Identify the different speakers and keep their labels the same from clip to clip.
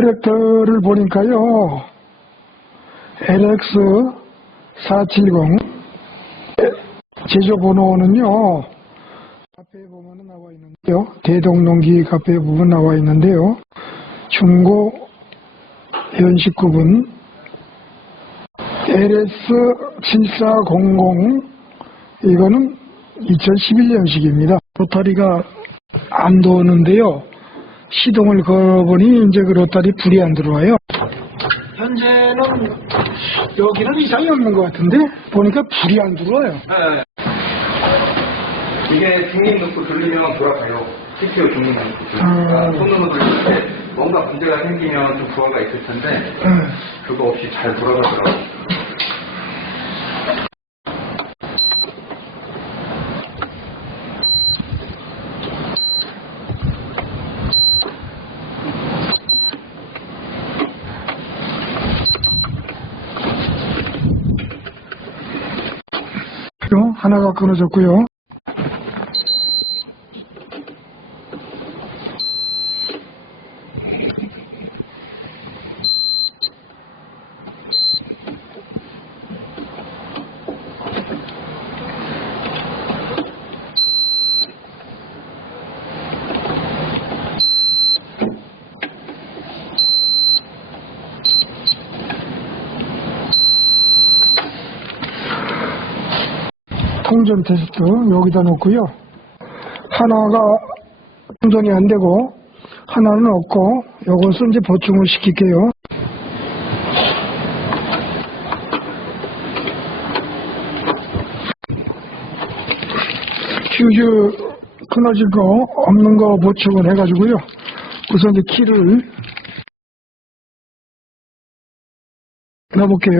Speaker 1: 트랙터를 보니까요. LX 470 제조 번호는요. 카페에 보면 나와 있는데요. 대동농기 카페에 보면 나와 있는데요. 중고 연식구분 LS7400 이거는 2011년식입니다. 로타리가 안 도는데요. 시동을 걸어보니 이제 그 로타리 불이 안 들어와요. 현재는 여기는 이상이 없는 것 같은데 보니까 불이 안 들어와요.
Speaker 2: 네. 이게 중립 놓고 돌리면 돌아가요. CPU 중립 놓고 돌리니까
Speaker 1: 음.
Speaker 2: 손으로 돌릴 때 뭔가 문제가 생기면 좀 부하가 있을 텐데
Speaker 1: 네.
Speaker 2: 그거 없이 잘 돌아가더라고요.
Speaker 1: 요 하나가 끊어졌고요. 통전 테스트 여기다 놓고요. 하나가 통전이 안 되고 하나는 없고 요것을 이제 보충을 시킬게요. 퓨즈 끊어질 거 없는 거 보충을 해가지고요. 우선 이제 키를 넣어볼게요.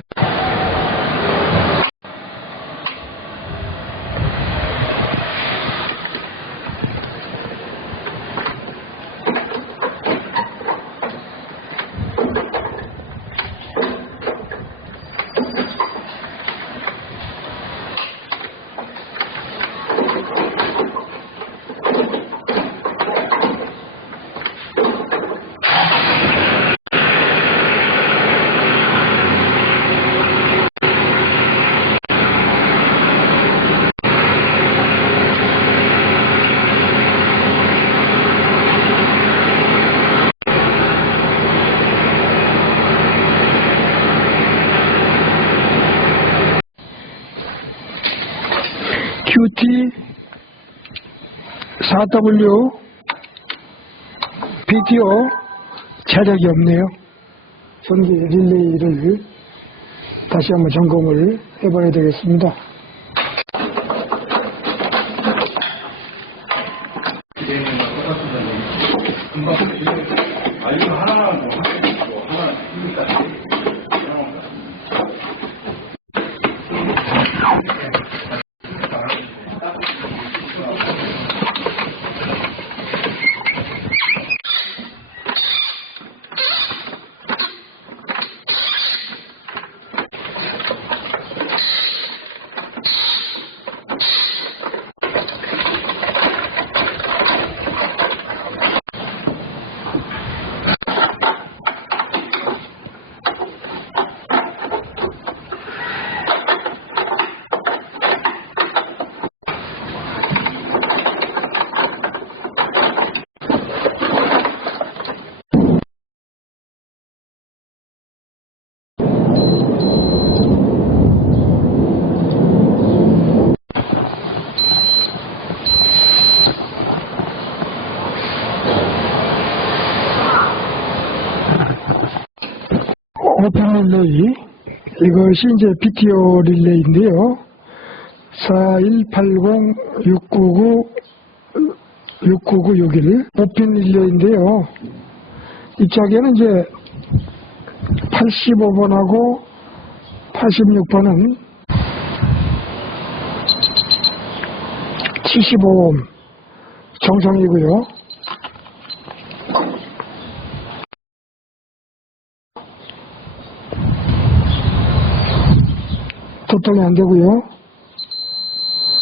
Speaker 1: QT 4W BTO 자력이 없네요. 전기 릴레이를 다시 한번 점검을 해봐야 되겠습니다.
Speaker 2: 집에 있는 거 똑같은 금방 아 이거 하나만 뭐 하나 하나 그러니까
Speaker 1: 오픈 릴레이 이것이 이제 BTO 릴레이인데요. 4180-699-69961 오픈 릴레이인데요. 이 짝에는 이제 85번하고 86번은 75옴 정상이고요. 도통이 안 되고요.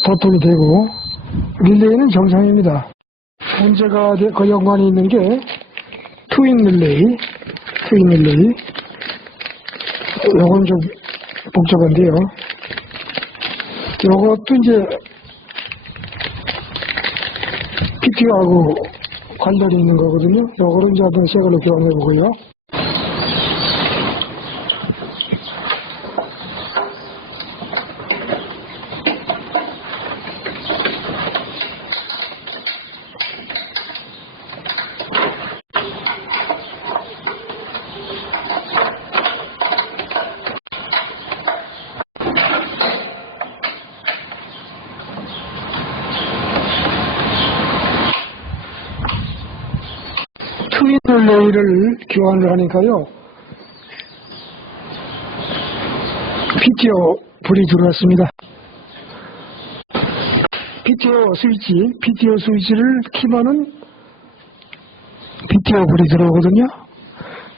Speaker 1: 도통이 되고 릴레이는 정상입니다. 문제가 되- 그 연관이 있는 게 트윈 릴레이 트윈 릴레이. 요건 좀 복잡한데요. 요것도 이제 PTO하고 관련이 있는 거거든요. 요거를 이제 한번 새 걸로 교환해 보고요. 트윈 릴레이를 교환을 하니까요. PTO 불이 들어왔습니다. PTO 스위치, PTO 스위치를 키면은 PTO 불이 들어오거든요.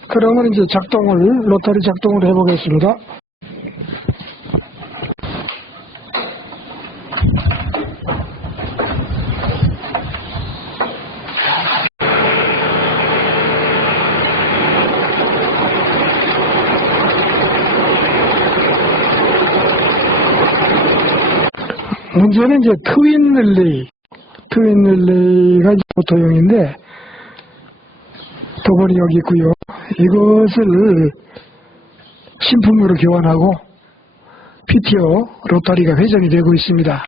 Speaker 1: 그러면 이제 작동을, 로터리 작동을 해보겠습니다. 문제는 이제 트윈 릴레이, 트윈 이제 모터용인데, 도번이 여기 있고요. 이것을 신품으로 교환하고, PTO 로터리가 회전이 되고 있습니다.